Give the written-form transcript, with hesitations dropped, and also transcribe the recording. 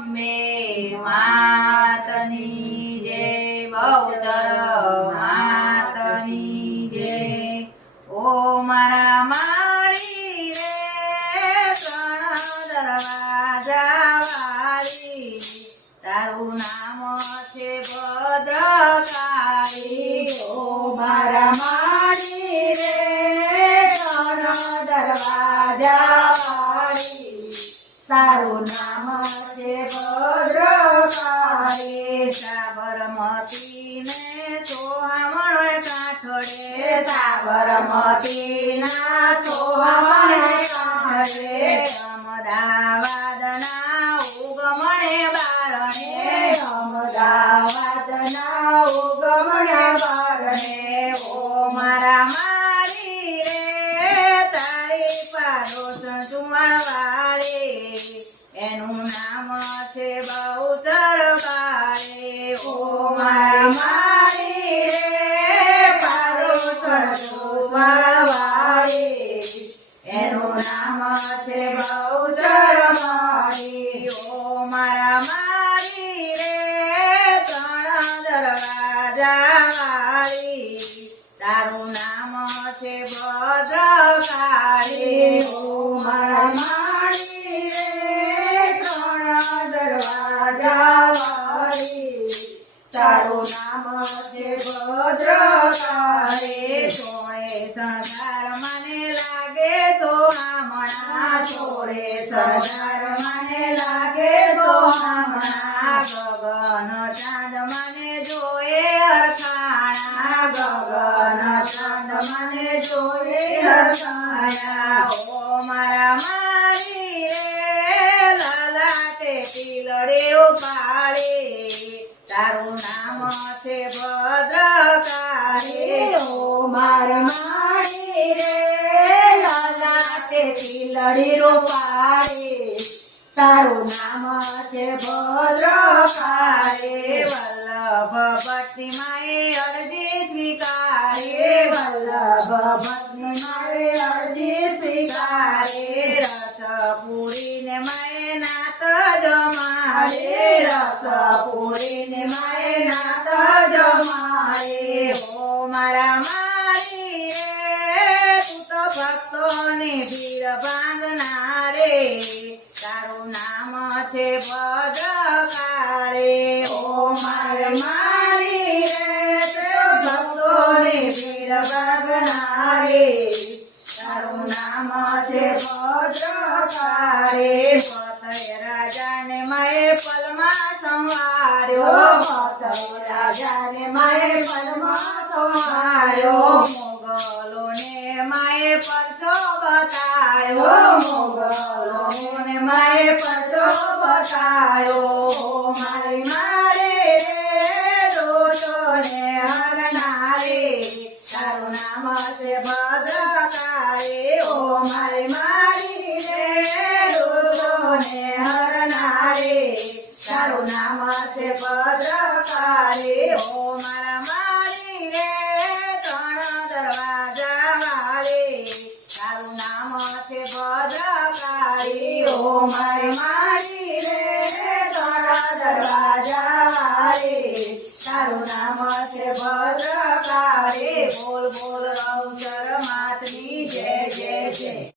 અંબે માતની જય, બહુચર માતની જય। ઓ મારા માળી રે ત્રણ દરવાજા વાળી, તારું નામ છે ભદ્રકાળી। ઓ મારા માળી રે ત્રણ દરવાજા વાળી, તારું નામ છે ભદ્રકાળી। સાબરમતી ને સોહામણ કાંઠડે, સાબરમતી ના સોહામણે કાંઠે, અમદાવાદના ઉગમણે બારણે, અમદાવાદના ઉગમણે બારણે। ઓ મારા માળી રે તારી પાડોશ ચુમારવાળી, એનું નામ છે બહુચર કાળી। ઓ મારા માળી રે પાડોશ ચુમારવાળી, એનું નામ છે બહુચર માળી। ઓ મારા માળી રે ત્રણ દરવાજા વાળી, તારું નામ છે ભદ્રકાળી। ઓ મારા માળી રે ત્રણ દરવાજા વાળી, તારું નામ છે ભદ્રકાળી। સોળે સંસાર મને લાગે સોહામણા, સોળે સંસાર મને લાગે સોહામણા, ગગન ચાંદ મને જોએ હરખાણા, ગગન ચાંદ મને જોયે હરખાયા। ઓ મારા માળી રે લલાટે તિલડે ઉપાડે, તારું નામ છે ભદ્રકાળી। ઓ મારા માળી રે લલાટે તિલડી રૂપાળે, તારું નામ છે ભદ્રકાળી। વલ્લભ ભટ્ટી માએ અરજી સ્વીકારે, વલ્લભ ભટ્ટની મારે અરજી સ્વીકારે, રસ પૂરીને માએ નાત જમાડે, રસ પૂરીને માએ નાત જમાડે। ઓ મારા માળી રે તું તો ભક્તોની ભીડ ભાંગનારે, તારું નામ છે ભદ્રકાળી। ઓ મારે માળી રે તે ભક્તોની ભીડ ભાગનારી, તારું નામ છે ભદ્રકાળી। પતય રાજાને માએ પલમાં સંવાર્યો, પતય રાજાને માએ પદમાં સંવાર્યો, મોગલોને માએ પરચો બતાયો, મોગલોને માએ પદો બતાયો। ઓ મારી મારે રે દોષોને હરનારી, તારું નામ છે ભદ્રકાળી। ઓ મારી મારી રે દોષોને હરનારી, તારું નામ છે ભદ્રકાળી। ઓ મારા માળી રે ત્રણ દરવાજા વાળી, તારું નામ છે ભદ્રકાળી। ઓ મારી મારી